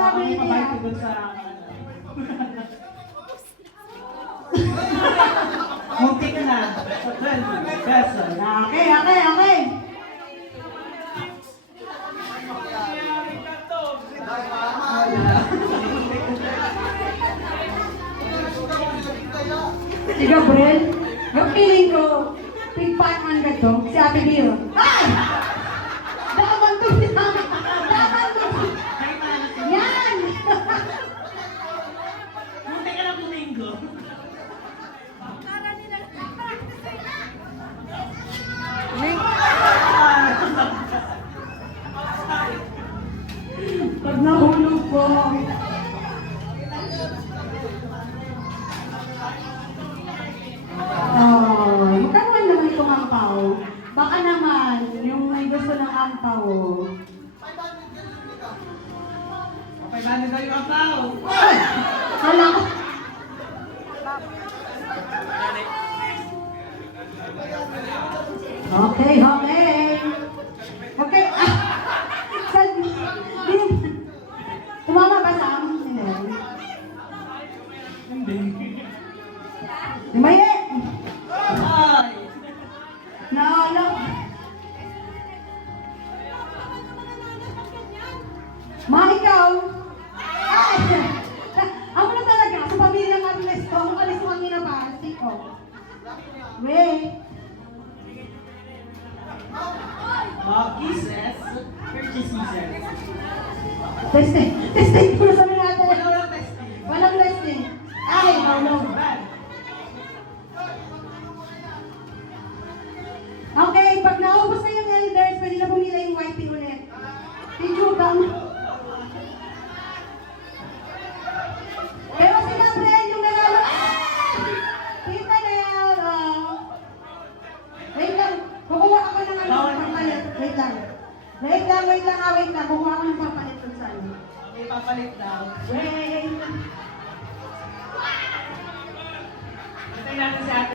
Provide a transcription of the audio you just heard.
nabili niya. Muntik na. 20 pesos. Okay. Si Gabriel, yung feeling ko, pigpan man ka to, si Ate Biro. Ay! Daman to siya! Daman to siya! Yan! Muntik ka na bumingo. Pag nahulog ko, magkaroon naman itong ampaw. Baka naman, yung may gusto ng ampaw. Okay, bali daw yung akaw. Ay! Wala ko. Okay. Okay. Tumama ba sa amin? Hindi. Lumaye! Ay! Naalo. Ma, ikaw? Ay! Ako na talaga, sa pamilya ng Arles ko, ang alis mo ang inabahati ko. Wait. Kisses. Purchase kisses. Testing ko na sabi natin. Walang testing. Walang testing. Ay, no. Okay, pag naubos na yung elders, pwede na bumila yung YP ulit. Picture bang? Pero si Gabriel yung nanalo. Kita na yan. Wait lang. Kukuha ako ng ano. Papalit. Wait lang. Kukuha ako ng papalit dun sa ano. Okay, papalit daw. Wait. Antay natin si Ate.